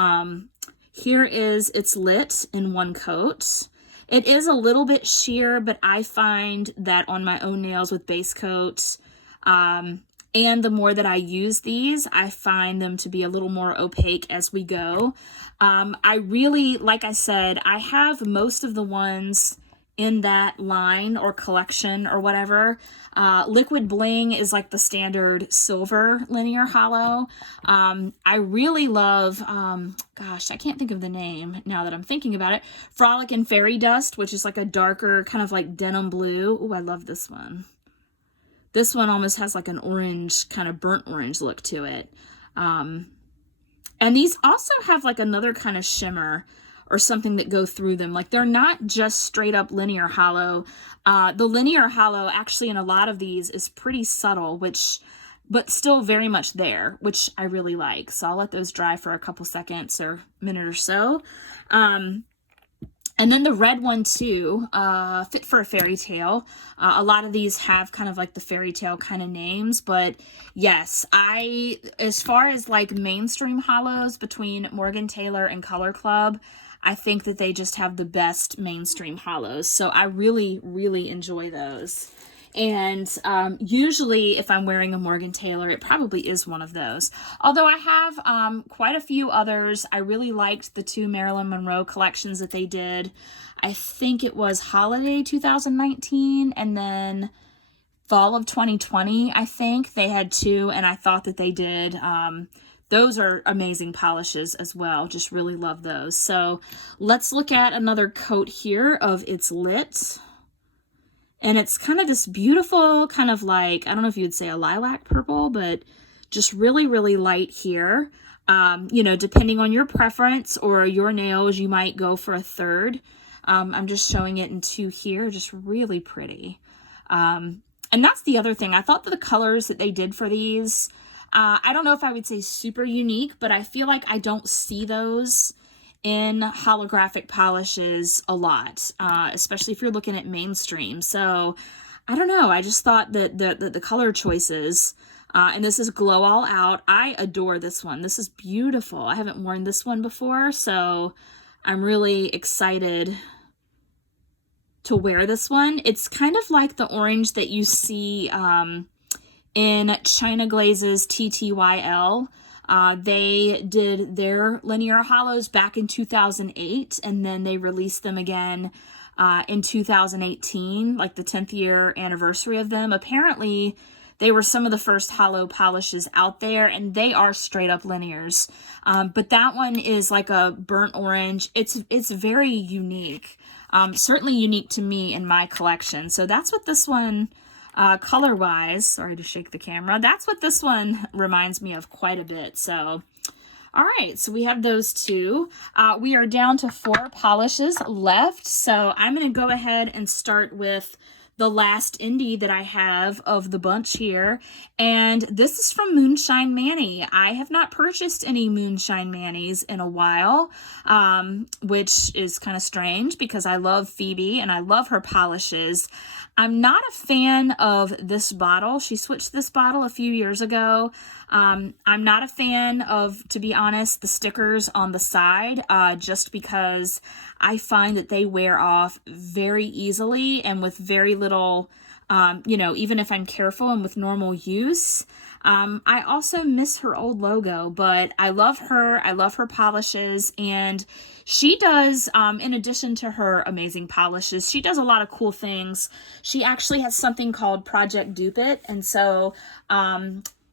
here is It's Lit in one coat. It is a little bit sheer, but I find that on my own nails with base coats, and the more that I use these, I find them to be a little more opaque as we go. I really, like I said, I have most of the ones in that line or collection or whatever. Liquid Bling is like the standard silver linear hollow. I really love, gosh, I can't think of the name now that I'm thinking about it. Frolic and Fairy Dust, which is like a darker kind of like denim blue. Oh, I love this one. This one almost has like an orange, kind of burnt orange look to it. And these also have like another kind of shimmer or something that go through them. Like they're not just straight up linear hollow. The linear hollow actually in a lot of these is pretty subtle, but still very much there, which I really like. So I'll let those dry for a couple seconds or minute or so. And then the red one too, Fit for a Fairy Tale. A lot of these have kind of like the fairy tale kind of names, but yes, as far as like mainstream hollows between Morgan Taylor and Color Club, I think that they just have the best mainstream hollows. So I really, really enjoy those. And usually if I'm wearing a Morgan Taylor, it probably is one of those. Although I have quite a few others. I really liked the 2 Marilyn Monroe collections that they did. I think it was Holiday 2019 and then Fall of 2020, I think. They had 2, and I thought that they did. Those are amazing polishes as well. Just really love those. So let's look at another coat here of It's Lit. And it's kind of this beautiful kind of like, I don't know if you'd say a lilac purple, but just really, really light here. You know, depending on your preference or your nails, you might go for a third. I'm just showing it in 2 here, just really pretty. And that's the other thing. I thought that the colors that they did for these, I don't know if I would say super unique, but I feel like I don't see those in holographic polishes a lot, especially if you're looking at mainstream. So I don't know. I just thought that the color choices, and this is Glow All Out. I adore this one. This is beautiful. I haven't worn this one before, so I'm really excited to wear this one. It's kind of like the orange that you see in China Glaze's TTYL. They did their linear hollows back in 2008, and then they released them again in 2018, like the 10th year anniversary of them. Apparently, they were some of the first hollow polishes out there, and they are straight up linears. But that one is like a burnt orange. It's very unique, certainly unique to me in my collection. So that's what this one... color-wise, sorry to shake the camera, that's what this one reminds me of quite a bit. So, all right, so we have those 2. We are down to 4 polishes left, so I'm going to go ahead and start with the last indie that I have of the bunch here, and this is from Moonshine Mani. I have not purchased any Moonshine Manis in a while, which is kind of strange because I love Phoebe and I love her polishes. I'm not a fan of this bottle. She switched this bottle a few years ago. I'm not a fan of, to be honest, the stickers on the side, just because I find that they wear off very easily and with very little, you know, even if I'm careful and with normal use. I also miss her old logo, but I love her. I love her polishes, and she does, in addition to her amazing polishes, she does a lot of cool things. She actually has something called Project Dupit, and so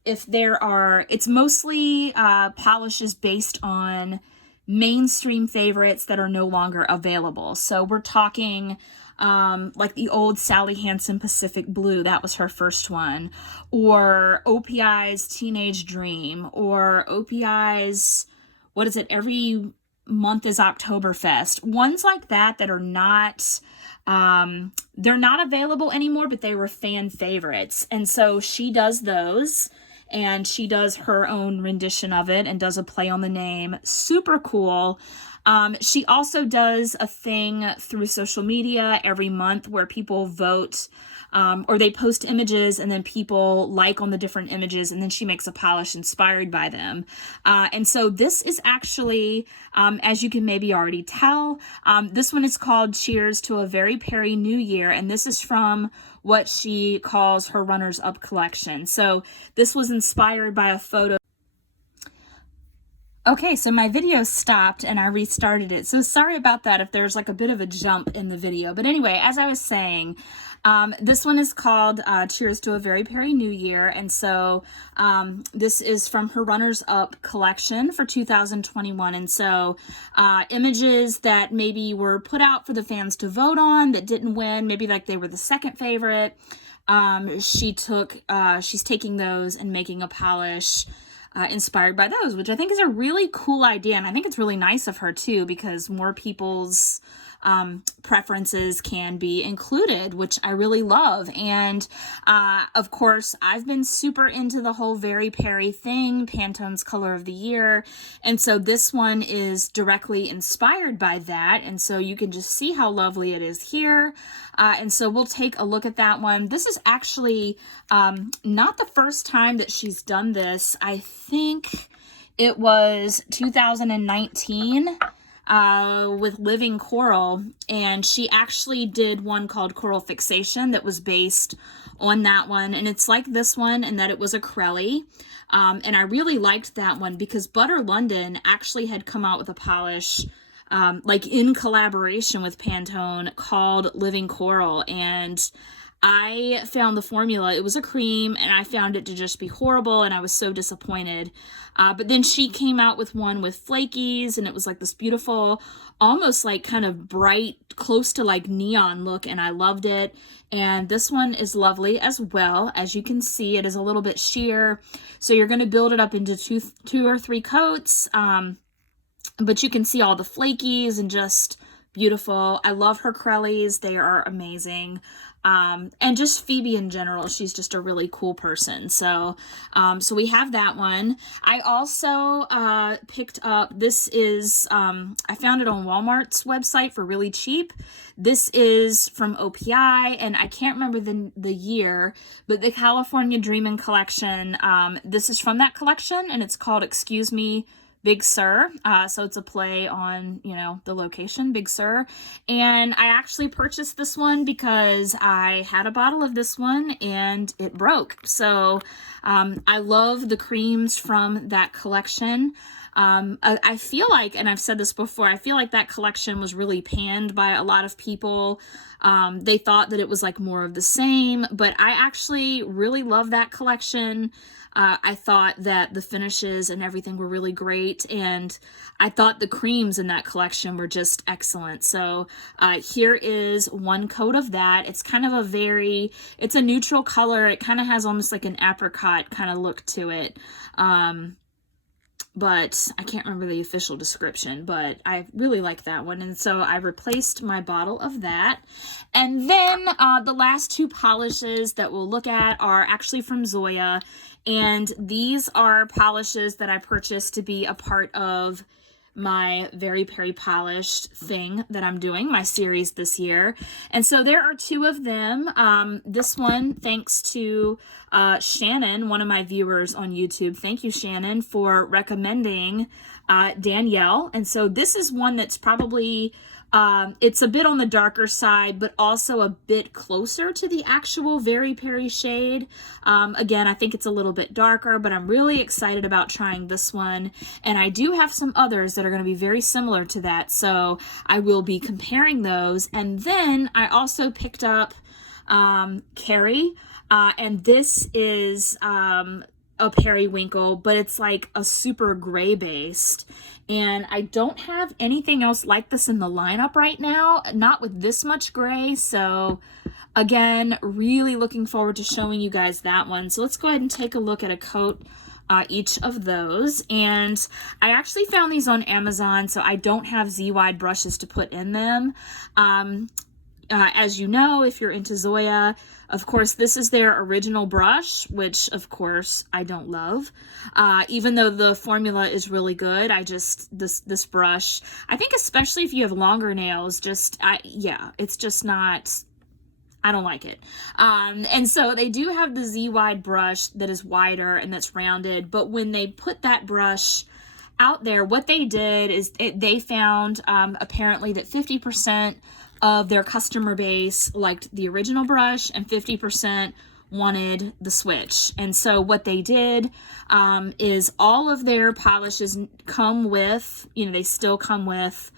if there are, it's mostly polishes based on mainstream favorites that are no longer available. So we're talking like the old Sally Hansen Pacific Blue, that was her first one, or OPI's Teenage Dream, or OPI's, what is it, Every Month is Oktoberfest. Ones like that that are not, they're not available anymore, but they were fan favorites. And so she does those, and she does her own rendition of it and does a play on the name. Super cool. She also does a thing through social media every month where people vote, or they post images and then people like on the different images, and then she makes a polish inspired by them. And so this is actually, as you can maybe already tell, this one is called Cheers to a Very Perry New Year, and this is from what she calls her Runners Up collection. So this was inspired by a photo. Okay, so my video stopped and I restarted it. So sorry about that if there's like a bit of a jump in the video. But anyway, as I was saying, this one is called Cheers to a Very Perry New Year. And so this is from her Runners Up collection for 2021. And so images that maybe were put out for the fans to vote on that didn't win, maybe like they were the second favorite. She's taking those and making a polish inspired by those, which I think is a really cool idea. And I think it's really nice of her too, because more people's preferences can be included, which I really love. And of course, I've been super into the whole Very Perry thing, Pantone's color of the year. And so this one is directly inspired by that. And so you can just see how lovely it is here. And so we'll take a look at that one. This is actually not the first time that she's done this. I think it was 2019 with Living Coral, and she actually did one called Coral Fixation that was based on that one, and it's like this one in that it was acrylic, and I really liked that one because Butter London actually had come out with a polish like in collaboration with Pantone called Living Coral, and I found the formula, it was a cream, and I found it to just be horrible, and I was so disappointed. But then she came out with one with flakies, and it was like this beautiful, almost like kind of bright, close to like neon look, and I loved it. And this one is lovely as well. As you can see, it is a little bit sheer, so you're going to build it up into two or three coats, but you can see all the flakies and just beautiful. I love her Crellies. They are amazing. And just Phoebe in general, she's just a really cool person. So, so we have that one. I also, picked up, this is, I found it on Walmart's website for really cheap. This is from OPI, and I can't remember the year, but the California Dreamin' collection, this is from that collection, and it's called Excuse Me, Big Sur. So it's a play on, you know, the location, Big Sur. And I actually purchased this one because I had a bottle of this one and it broke. So I love the creams from that collection. I feel like, and I've said this before, I feel like that collection was really panned by a lot of people. They thought that it was like more of the same, but I actually really love that collection. I thought that the finishes and everything were really great, and I thought the creams in that collection were just excellent. So here is one coat of that. It's kind of it's a neutral color. It kind of has almost like an apricot kind of look to it. But I can't remember the official description, but I really like that one. And so I replaced my bottle of that. And then the last two polishes that we'll look at are actually from Zoya. And these are polishes that I purchased to be a part of my Very Perry Polished thing that I'm doing, my series this year. And so there are two of them. This one, thanks to Shannon, one of my viewers on YouTube. Thank you, Shannon, for recommending Danielle. And so this is one that's probably, it's a bit on the darker side, but also a bit closer to the actual Very Perry shade. Again, I think it's a little bit darker, but I'm really excited about trying this one. And I do have some others that are going to be very similar to that, so I will be comparing those. And then I also picked up Carrie, and this is a Periwinkle, but it's like a super gray based, and I don't have anything else like this in the lineup right now, not with this much gray. So again, really looking forward to showing you guys that one. So let's go ahead and take a look at a coat each of those. And I actually found these on Amazon, so I don't have Z-wide brushes to put in them. As you know, if you're into Zoya, of course, this is their original brush, which of course I don't love. Even though the formula is really good, this brush, I think especially if you have longer nails, yeah, it's just not, I don't like it. And so they do have the Z-wide brush that is wider and that's rounded, but when they put that brush out there, what they did is they found apparently that 50% of their customer base liked the original brush and 50% wanted the switch. And so what they did is all of their polishes come with, you know, they still come with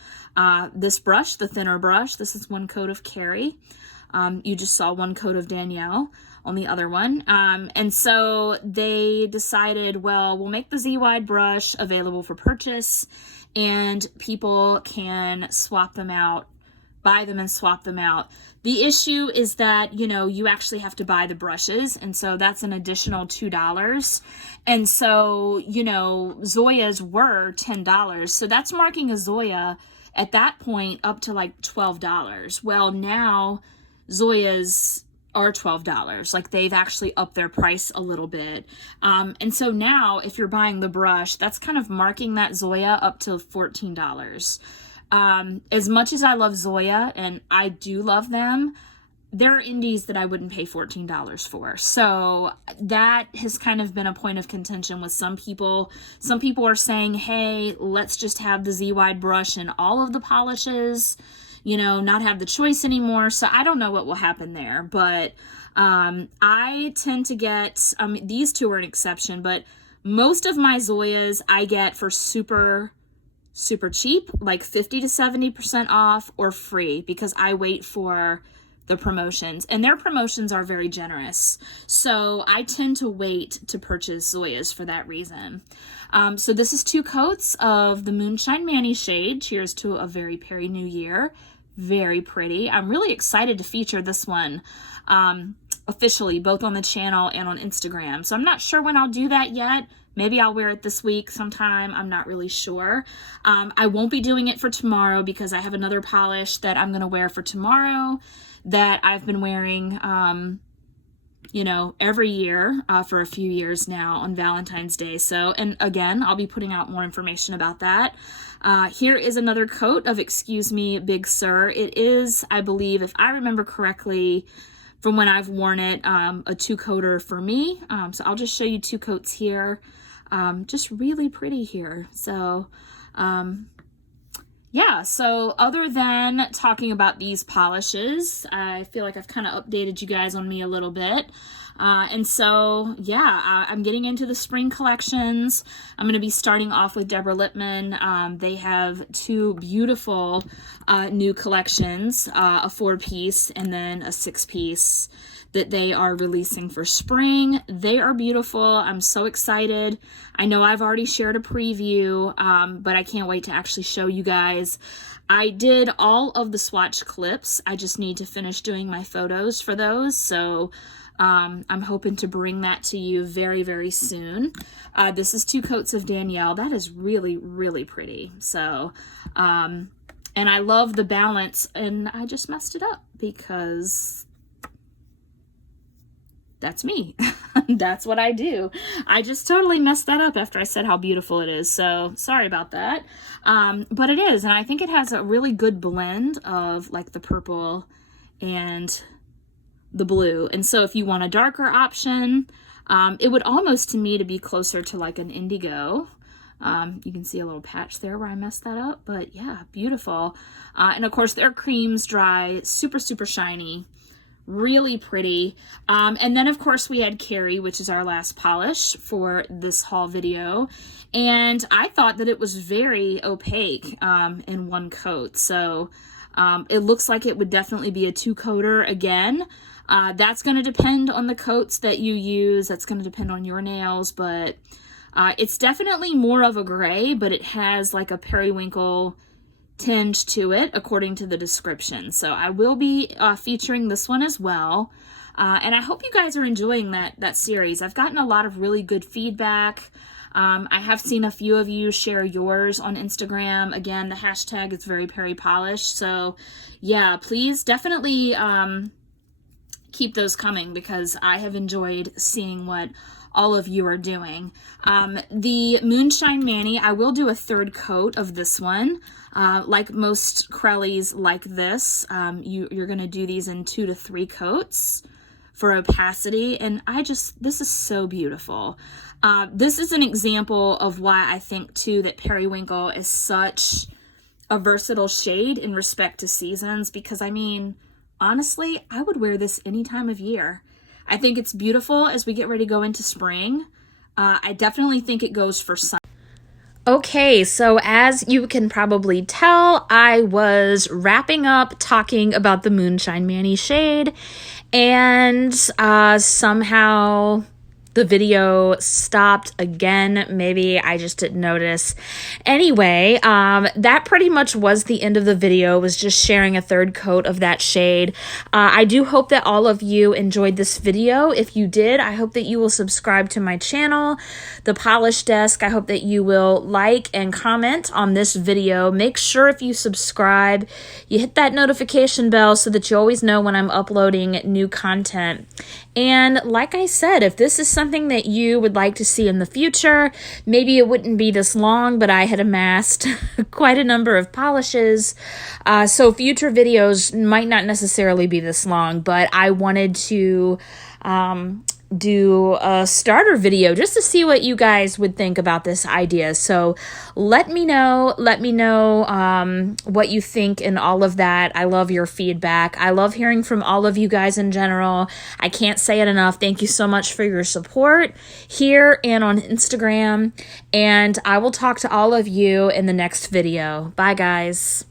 this brush, the thinner brush. This is one coat of Carrie. You just saw one coat of Danielle on the other one. And so they decided, well, we'll make the Z-wide brush available for purchase and people can swap them out buy them and swap them out. The issue is that, you know, you actually have to buy the brushes, and so that's an additional $2. And so, you know, Zoya's were $10. So that's marking a Zoya at that point up to like $12. Well, now Zoya's are $12. Like, they've actually upped their price a little bit. And so now if you're buying the brush, that's kind of marking that Zoya up to $14. As much as I love Zoya, and I do love them, there are indies that I wouldn't pay $14 for. So that has kind of been a point of contention with some people. Some people are saying, hey, let's just have the Z-Wide brush and all of the polishes, you know, not have the choice anymore. So I don't know what will happen there, but I tend to get, these two are an exception, but most of my Zoyas I get for super cheap, like 50 to 70% off or free, because I wait for the promotions, and their promotions are very generous. So I tend to wait to purchase Zoyas for that reason. So this is 2 coats of the Moonshine Mani shade. Cheers to a very Perry New Year. Very pretty. I'm really excited to feature this one officially, both on the channel and on Instagram. So I'm not sure when I'll do that yet. Maybe I'll wear it this week sometime. I'm not really sure. I won't be doing it for tomorrow because I have another polish that I'm going to wear for tomorrow that I've been wearing, you know, every year for a few years now on Valentine's Day. So, and again, I'll be putting out more information about that. Here is another coat of Excuse Me, Big Sur. It is, I believe, if I remember correctly, from when I've worn it, a 2-coater for me. So I'll just show you 2 coats here. Just really pretty here. So, yeah, so other than talking about these polishes, I feel like I've kind of updated you guys on me a little bit. And so, yeah, I'm getting into the spring collections. I'm going to be starting off with Deborah Lippmann. They have 2 beautiful new collections, a 4-piece and then a 6-piece that they are releasing for spring. They are beautiful. I'm so excited. I know I've already shared a preview, but I can't wait to actually show you guys. I did all of the swatch clips. I just need to finish doing my photos for those. So I'm hoping to bring that to you very, very soon. This is 2 coats of Danielle. That is really, really pretty. So, and I love the balance, and I just messed it up because that's me. That's what I do. I just totally messed that up after I said how beautiful it is. So sorry about that. But it is. And I think it has a really good blend of like the purple and the blue. And so if you want a darker option, it would almost to me to be closer to like an indigo. You can see a little patch there where I messed that up, but yeah, beautiful. And of course their creams dry super, super shiny. Really pretty. And then of course we had Carrie, which is our last polish for this haul video. And I thought that it was very opaque in 1 coat. So it looks like it would definitely be a 2-coater again. That's going to depend on the coats that you use. That's going to depend on your nails, but it's definitely more of a gray, but it has like a periwinkle tinge to it according to the description. So I will be featuring this one as well. And I hope you guys are enjoying that series. I've gotten a lot of really good feedback. I have seen a few of you share yours on Instagram. Again, the hashtag is very Perry Polish. So yeah, please definitely keep those coming because I have enjoyed seeing what all of you are doing. The Moonshine Mani, I will do a 3rd coat of this one. Like most Crellies like this, you're going to do these in 2 to 3 coats for opacity. And this is so beautiful. This is an example of why I think too that Periwinkle is such a versatile shade in respect to seasons, because I mean, honestly, I would wear this any time of year. I think it's beautiful as we get ready to go into spring. I definitely think it goes for sun. Okay, so as you can probably tell, I was wrapping up talking about the Moonshine Mani shade, and somehow the video stopped again. Maybe I just didn't notice. Anyway, that pretty much was the end of the video, was just sharing a third coat of that shade. I do hope that all of you enjoyed this video. If you did, I hope that you will subscribe to my channel, The Polish Desk. I hope that you will like and comment on this video. Make sure if you subscribe, you hit that notification bell so that you always know when I'm uploading new content. And like I said, if this is something that you would like to see in the future, maybe it wouldn't be this long, but I had amassed quite a number of polishes. So future videos might not necessarily be this long, but I wanted to do a starter video just to see what you guys would think about this idea. So let me know what you think and all of that. I love your feedback. I love hearing from all of you guys in general. I can't say it enough. Thank you so much for your support here and on Instagram. And I will talk to all of you in the next video. Bye, guys.